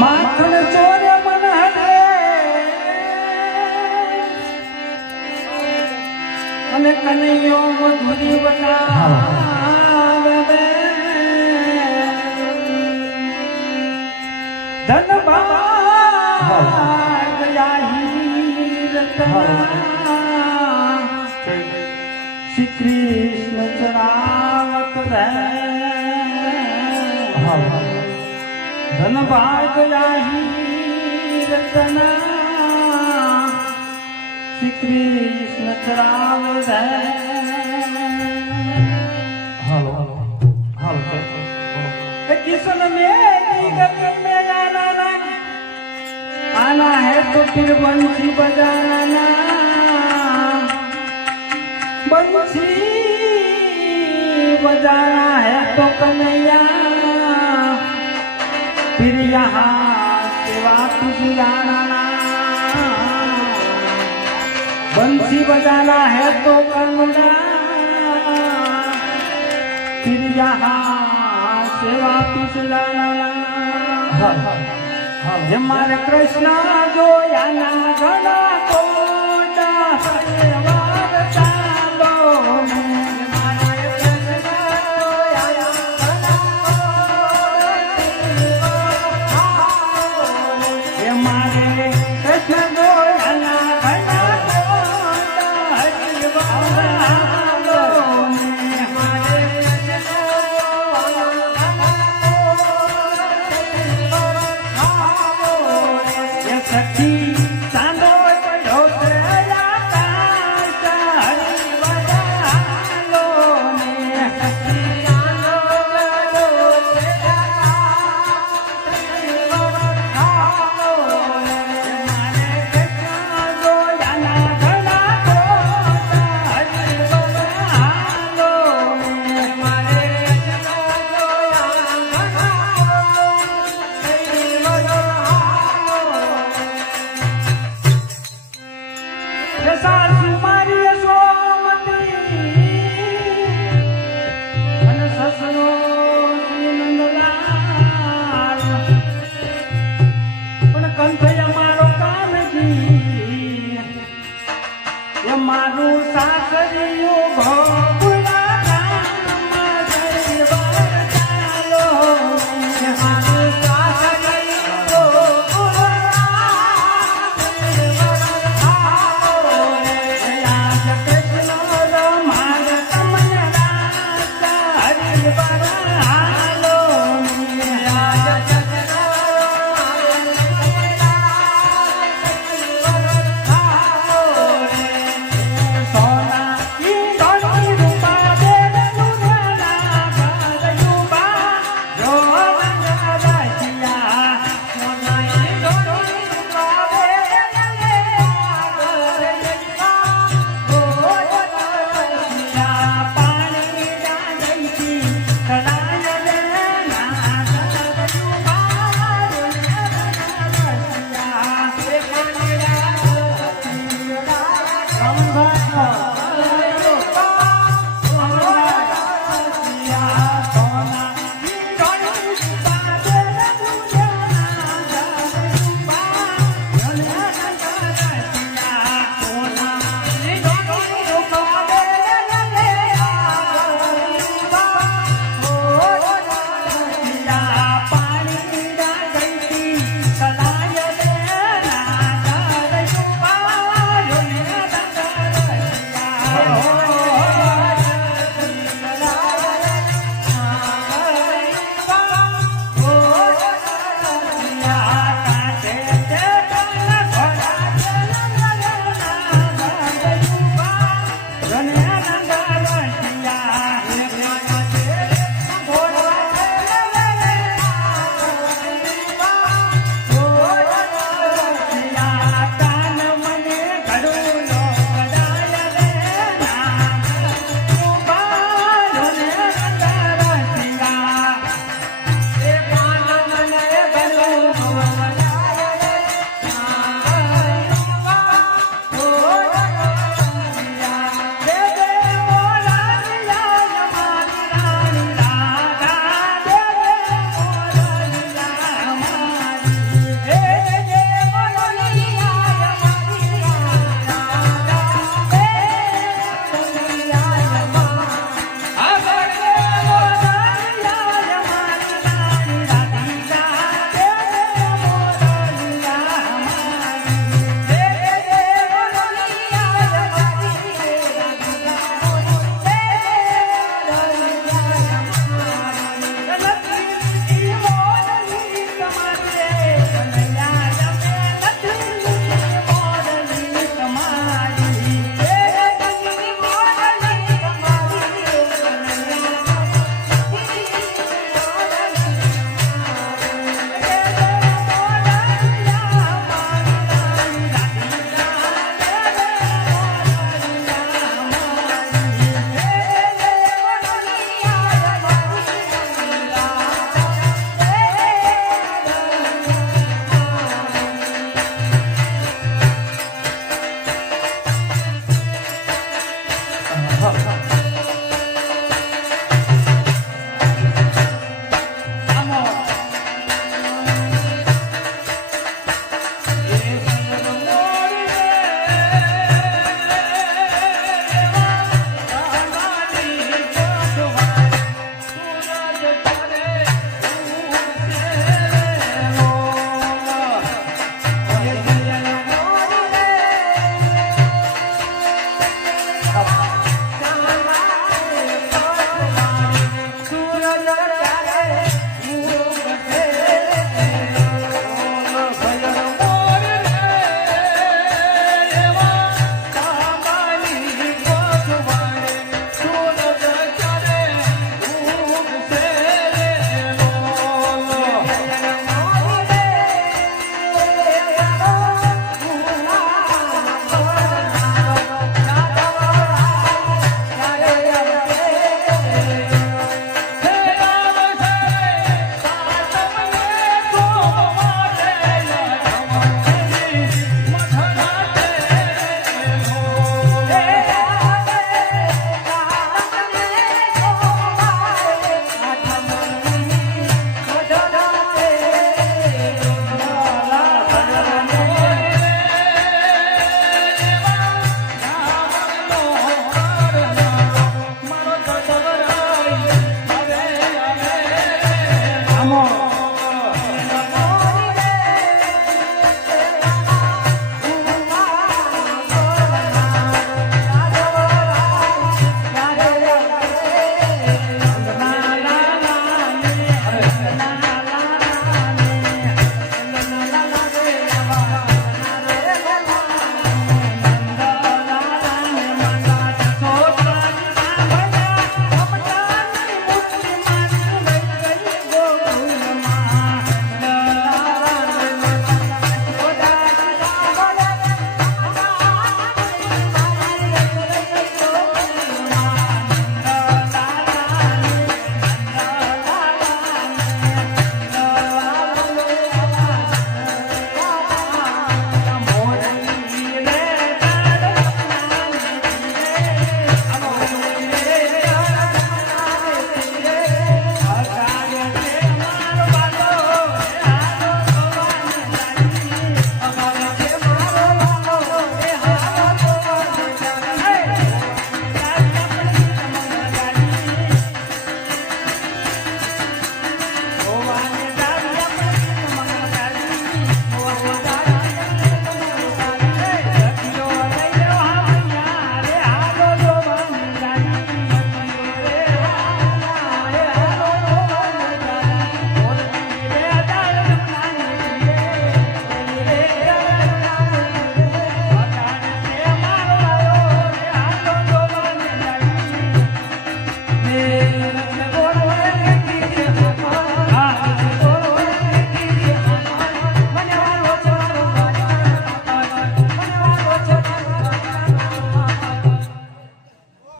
માખણ ચોરે મન અને કનૈયો મધુરી બનાવે શ્રી કૃષ્ણ ચરાવત ધન ભાગ રતન શ્રી કૃષ્ણ ચરાવ હાલો હાલો હાલો કિશન મેં ગગન आना है तो फिर बंसी बजाना। बंसी बजाना है तो कन्हैया। फिर यहाँ से वापस जाना। ना बंसी बजाना है तो कन्हैया। फिर यहाँ से वापिस जाना। મારે કૃષ્ણ જોયાના ઘણા કોટા Let's go.